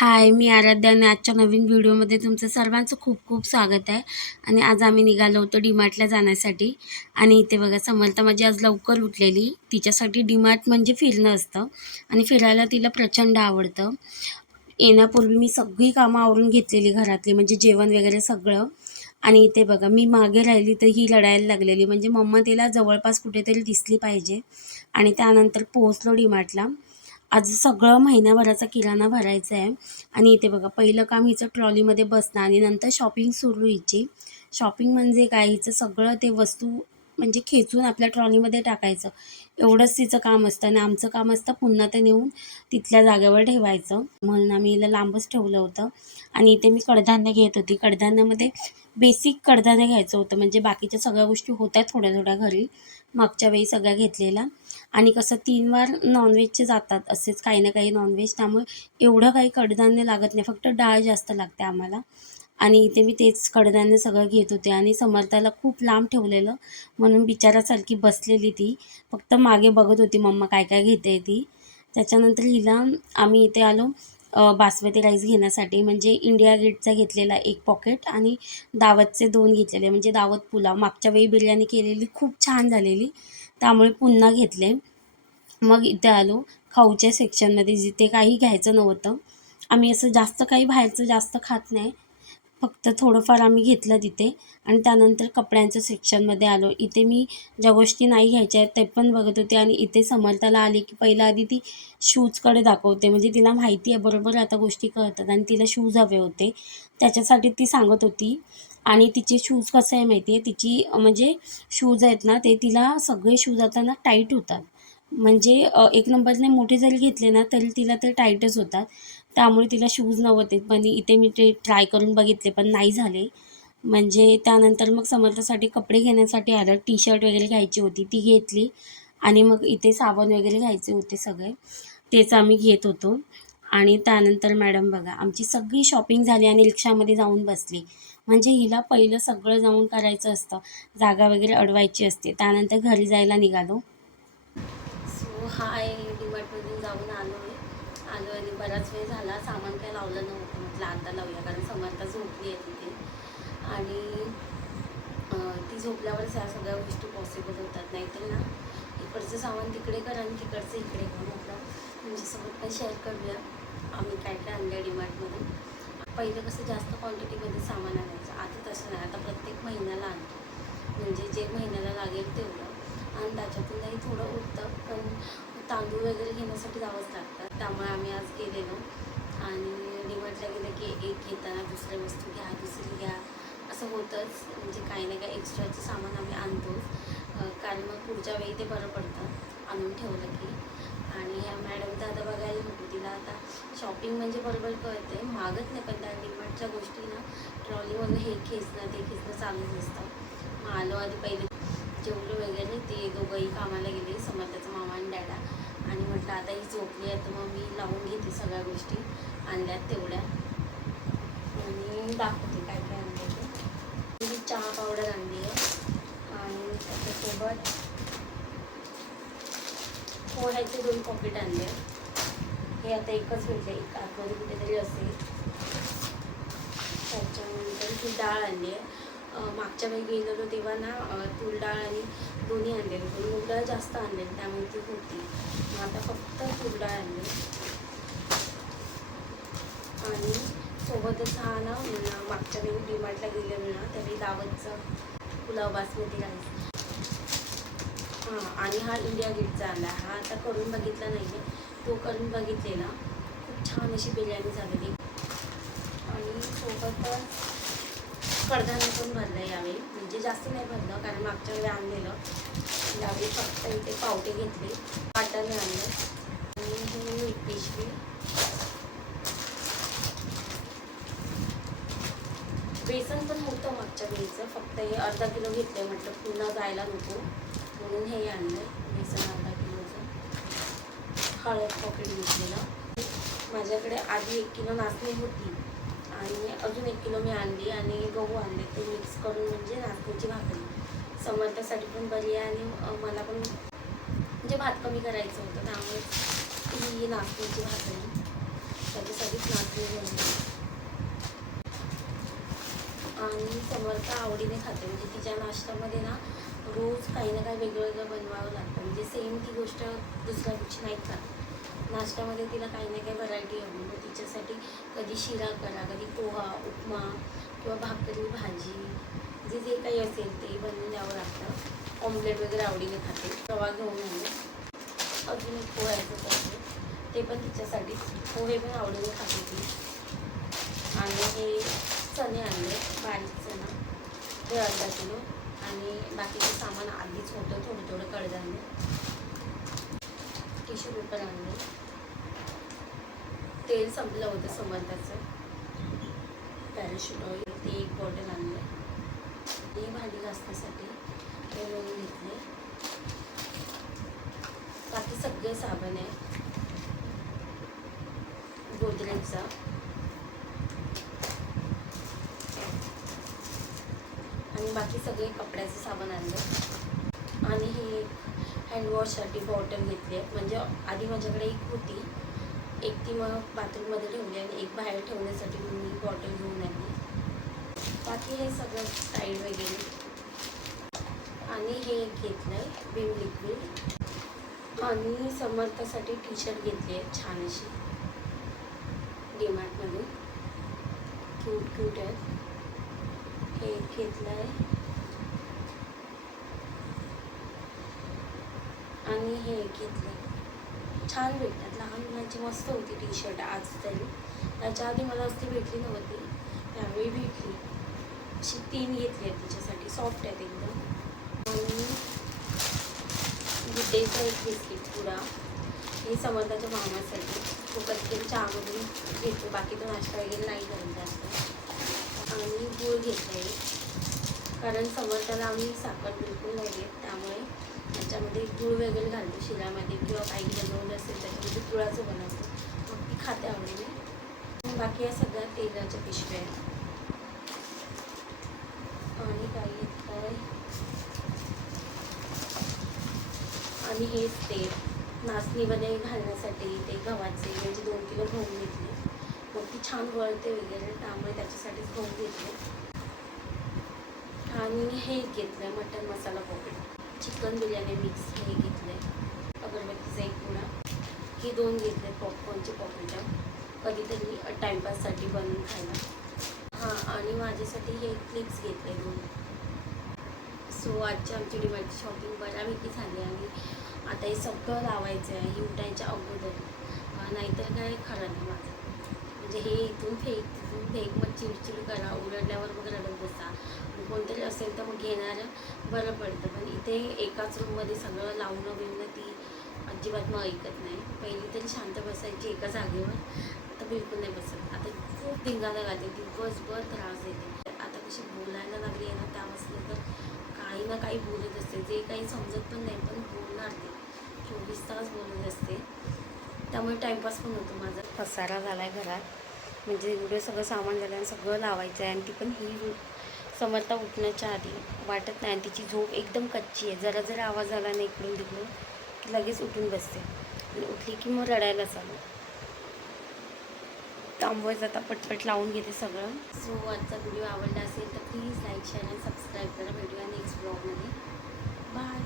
हाय मी आराध्या आणि आजच्या नवीन व्हिडिओमध्ये तुमचं सर्वांचं खूप खूप स्वागत आहे. आणि आज आम्ही निघालो होतो डीमार्टला जाण्यासाठी. आणि इथे बघा समर्था माझी आज लवकर उठलेली. तिच्यासाठी डीमार्ट म्हणजे फिरणं असतं. आणि फिरायला तिला प्रचंड आवडतं. येण्यापूर्वी मी सगळी कामं आवरून घेतलेली घरातली म्हणजे जेवण वगैरे सगळं. आणि इथे बघा मी मागे राहिली तर ही लढायला लागलेली. म्हणजे मम्मा तिला जवळपास कुठेतरी दिसली पाहिजे. आणि त्यानंतर पोहोचलो डीमार्टला. आज सगळं महिन्याभराचा किराणा भरायचा आहे. आणि इथे बघा पहिलं काम हिचं ट्रॉलीमध्ये बसणं आणि नंतर शॉपिंग सुरू हिची. शॉपिंग म्हणजे काय? हिचं सगळं ते वस्तू म्हणजे खेचून आपल्या ट्रॉलीमध्ये टाकायचं. एवढंच तिचं काम असतं आणि आमचं काम असतं पुन्हा ते नेऊन तिथल्या जागेवर ठेवायचं. म्हणून आम्ही हिला लांबच ठेवलं होतं. आणि इथे मी कडधान्य घेत होती. कडधान्यामध्ये बेसिक कडधान्य घ्यायचं होतं. म्हणजे बाकीच्या सगळ्या गोष्टी होत्या थोड्या थोड्या घरी. मागच्या वेळी सगळ्या घेतलेल्या. आणि कसं तीन वार नॉनव्हेजचे जातात असेच काही ना काही नॉनव्हेज त्यामुळे एवढं काही कडधान्य लागत नाही. फक्त डाळ जास्त लागते आम्हाला. आणि इथे मी तेच कडधान्य सगळं घेत होते आणि समर्थाला खूप लांब ठेवलेलं. म्हणून बिचारासारखी बसलेली ती. फक्त मागे बघत होती मम्मा काय काय घेते ती. त्याच्यानंतर हिला आम्ही इथे आलो बासमती राईस घेण्यासाठी. म्हणजे इंडिया गेटचा घेतलेला एक पॉकेट आणि दावतचे दोन घेतलेले. म्हणजे दावत पुलाव. मागच्या वेळी बिर्याणी केलेली खूप छान झालेली. त्यामुळे पुन्हा घेतले. मग इथे आलो. खाऊच्या सेक्शनमध्ये जिथे काही घ्यायचं नव्हतं. आम्ही असं जास्त काही बाहेरचं जास्त खात नाही. फक्त थोडंफार आम्ही घेतलं तिथे. आणि त्यानंतर कपड्यांचं सेक्शनमध्ये आलो. इथे मी ज्या गोष्टी नाही घ्यायच्या आहेत ते पण बघत होते. आणि इथे समर्थाला आले की पहिला आधी ती शूजकडे दाखवते. म्हणजे तिला माहिती आहे बरोबर आता गोष्टी कळतात. आणि तिला शूज हवे होते. त्याच्यासाठी ती सांगत होती. आणि तिचे शूज कसं आहे माहिती आहे? तिची म्हणजे शूज आहेत ना ते तिला सगळे शूज आता ना टाईट होतात. म्हणजे एक नंबरने मोठे जरी घेतले ना तरी तिला ते टाईटच होतात. त्यामुळे तिला शूज नव्हते. पण इथे मी ते ट्राय करून बघितले पण नाही झाले. म्हणजे त्यानंतर मग समर्थासाठी कपडे घेण्यासाठी आलं. टी शर्ट वगैरे घ्यायची होती ती घेतली. आणि मग इथे साबण वगैरे घ्यायचे होते सगळे. तेच आम्ही घेत होतो. आणि त्यानंतर मॅडम बघा आमची सगळी शॉपिंग झाली आणि रिक्षामध्ये जाऊन बसली. म्हणजे हिला पहिलं सगळं जाऊन करायचं असतं. जागा वगैरे अडवायची असते. त्यानंतर घरी जायला निघालो. सो हाय डीमार्टमधून जाऊन आलो आहे आलो आणि बराच वेळ झाला सामान काय लावलं नव्हतं म्हटलं आता लावूया कारण समर्था झोपली आहे तिथे. आणि ती झोपल्यावरच ह्या सगळ्या गोष्टी पॉसिबल होतात. नाहीतर ना इकडचं सामान तिकडे कर आणि तिकडचं इकडे कर म्हटलं. तुमच्यासोबत पण शेअर करूया. आम्ही काय काय आणलं डीमार्टमधून. पहिलं कसं जास्त क्वांटिटीमध्ये सामान आणायचं. आता तसं नाही. आता प्रत्येक महिन्याला आणतो. म्हणजे जे महिन्याला लागेल तेवढं. आणि त्याच्यातूनही थोडं उरतं. पण तांदूळ वगैरे घेण्यासाठी जावंच लागतं त्यामुळे आम्ही आज गेलेलो. आणि डिमार्टला गेलं की एक घेताना दुसऱ्या वस्तू घ्या दुसरी घ्या. असं होतंच. म्हणजे काही ना काही एक्स्ट्राचं सामान आम्ही आणतोच कारण मग पुढच्या वेळी ते बरं पडतं. आणून ठेवलं की. आणि ह्या मॅडम तर आता बघायला नको तिला आता शॉपिंग म्हणजे बरोबर कळते मागत नाही पण त्या डिमार्टच्या गोष्टी ना ट्रॉलीमधून हे खेचणं ते खेचणं चालूच असतं. मग आलो आधी पहिले. जेवलो वगैरे ते दोघंही कामाला गेले. समर्थाचा मामा आणि डॅडा आणि म्हटलं आता ही झोपली आहे तर मग मी लावून घेते सगळ्या गोष्टी. आणल्यात तेवढ्या. आणि दाखवते काय काय आणलं ते. मी चहा पावडर आणली आहे. आणि त्याच्यासोबत पोह्याचे दोन पॉकेट आणले हे आता एकच म्हणजे एक आतमध्ये कुठेतरी असेल. त्याच्यानंतर ही डाळ आणली आहे. मागच्या वेळी गेलेलो तेव्हा ना तूर डाळ आणि दोन्ही आणलेले पण मूग जास्त आणलेली त्यामुळे ती होती. मग आता फक्त तूर आणली. आणि सोबतच हा ना अं, मागच्या वेळी डीमार्टला गेलेलो ना त्यावेळी दावतचं पुलाव बासमती राईस. हां आणि हा इंडिया गेटचा आला. हा आता करून बघितला नाही आहे तो करून बघितलेला. खूप छान अशी बिर्याणी झालेली. आणि सोबतच कडधान्य पण भरलं यावेळी म्हणजे जास्त नाही भरलं कारण मागच्या वेळी आणलेलं. यावेळी फक्त इथे पावटे घेतले. वाटाणे आणलं. आणि हे मीठ पिशवी. बेसन पण होतं मागच्या वेळीचं. फक्त हे अर्धा किलो घेतलं म्हटलं पुन्हा जायला नको. म्हणून हे आणलं बेसन अर्धा किलोचं. हळद पॉकेट घेतलेलं. माझ्याकडे आधी एक किलो नाचणी होती. आणि अजून एक किलो मी आणली आणि गहू आणले. ते मिक्स करून म्हणजे नाचण्याची भाकरी. समर्थासाठी पण बरी आहे आणि मला पण म्हणजे भात कमी करायचं होतं. त्यामुळे ही नाचण्याची भाकरी. त्याच्यासाठीच नाचणी बनली आणि समर्थ आवडीने खाते. म्हणजे तिच्या नाश्त्यामध्ये ना रोज काही ना काही वेगळं वेगळं बनवावं लागतं. म्हणजे सेम ती गोष्ट दुसऱ्या दिवशी नाही खात. नाश्त्यामध्ये तिला काही ना काही व्हरायटी हवी मग तिच्यासाठी कधी शिरा करा कधी पोहा उपमा किंवा भाकरी भाजी जे जे काही असेल ते बनवून द्यावं लागतं. ऑमलेट वगैरे आवडीने खाते. रवा घेऊन आले. अजून एक पोह्याचं पाहिजे ते पण तिच्यासाठी. पोहे पण आवडीने खाते ती. आणि हे चणे आणले. बारीक चणा. हे अर्धा किलो. आणि बाकीचं सामान आधीच होतं. थोडं थोडं कडधान्य. टिश्यू पेपर आणले. तेल संपलं होतं समर्थाचं पॅराशूट ऑइल ते एक बॉटल आणलं. हे भांडी घासण्यासाठी ते लोन घेतले. बाकी सगळे साबण आहे. गोदरेजचा. आणि बाकी सगळे कपड्याचं साबण आणलं. हँडवॉशसाठी बॉटल घेतली आहे म्हणजे आधी माझ्याकडे एक होती. एक ती मग बाथरूममध्ये ठेवली आणि एक बाहेर ठेवण्यासाठी मी बॉटल घेऊन आली. बाकी हे सगळं साईड वगैरे. आणि हे एक घेतलं आहे विम लिक्विड आणि समर्थासाठी टी शर्ट घेतली आहे छान अशी डीमार्टमधून क्यूट क्यूट आहेत हे घेतलं आहे आणि हे घेतले. घेतलं छान भेटतात. लहान मुलांची मस्त होती टी शर्ट आज तरी. त्याच्या आधी मला असती भेटली नव्हती. त्यावेळी भेटली. अशी तीन घेतली आहे तिच्यासाठी. सॉफ्ट आहेत एकदम. आणि गुड्डेचा एक बिस्किट पुडा हे समर्थाच्या मामासाठी. तो कधी चहामधून घेतो. बाकी तो नाश्ता वगैरे नाही करत जास्त. आणि गूळ घेतला आहे कारण समर्थाला आम्ही साखर बिलकुल नाही घेत त्यामुळे त्याच्यामध्ये गुळ वगैरे घालतो शिऱ्यामध्ये किंवा काही बनवलं असेल त्याच्यामध्ये गुळाचं बनवतो. मग ती खाते आवडीने. बाकी या सगळ्या तेलाच्या पिशव्या आहेत. आणि काही काय? आणि हेच ते नाचणीमध्ये घालण्यासाठी ते गव्हाचे म्हणजे दोन किलो गहू घेतले. मग ती छान वळते वगैरे त्यामुळे त्याच्यासाठीच गहू घेतले. आणि हे घेतलं आहे mutton masala packet chicken biryani mix हे घेतलं आहे अगरबत्तीचा एक पुडा. हे दोन घेतले पॉपकॉर्नचे पॉकेटं कधीतरी टाईमपाससाठी बनवून खायला. हां आणि माझ्यासाठी हे क्लिप्स घेतले दोन. सो आजची आमची डिमांडची शॉपिंग बऱ्यापैकी झाली आणि आता हे सगळं लावायचं आहे ही उठायच्या अगोदर. नाहीतर काय खरं नाही माझं. म्हणजे हे इथून फेक तिथून फेक मग चिडचिड करा उरडल्यावर मग रडत बसा. कोणतरी असेल तर मग घेणारं. बरं पडतं. पण इथे एकाच रूममध्ये सगळं लावणं बिवणं ती अजिबात मग ऐकत नाही. पहिली तरी शांत बसायची एका जागेवर. आता बिलकुल नाही बसत. आता खूप धिंगाणा घालते दिवसभर त्रास देते. आता कशी बोलायला लागली आहे ना त्यापासून तर काही ना काही बोलत असते. जे काही समजत पण नाही पण बोलणार ते. चोवीस तास बोलत असते. त्यामुळे टाईमपास पण होतो माझा. पसारा झाला आहे घरात. म्हणजे एवढं सगळं सामान झालं आणि सगळं लावायचं आहे आणि ती पण ही समर्था उठण्याच्या आधी वाटत नाही. आणि तिची झोप एकदम कच्ची आहे. जरा जरा आवाज आला नाही इकडून तिकडून की लगेच उठून बसते. आणि उठली की मग रडायला चालू. तांबवायचं आता पटपट लावून घेते सगळं. सो आजचा व्हिडिओ आवडला असेल तर प्लीज लाईक शेअर आणि सबस्क्राईब करा. भेटूया नेक्स्ट ब्लॉगमध्ये बाय